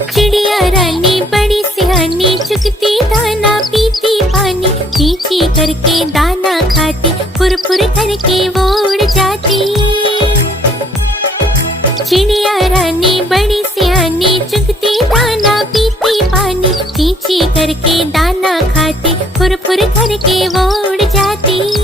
चिड़िया रानी बड़ी सियानी, चुगती दाना पीती पानी, ची ची करके दाना खाती, फुर फुर करके वो उड़ जाती। चिड़िया रानी बड़ी सियानी, चुगती दाना पीती पानी, ची ची करके दाना खाती, फुर फुर करके वो उड़ जाती।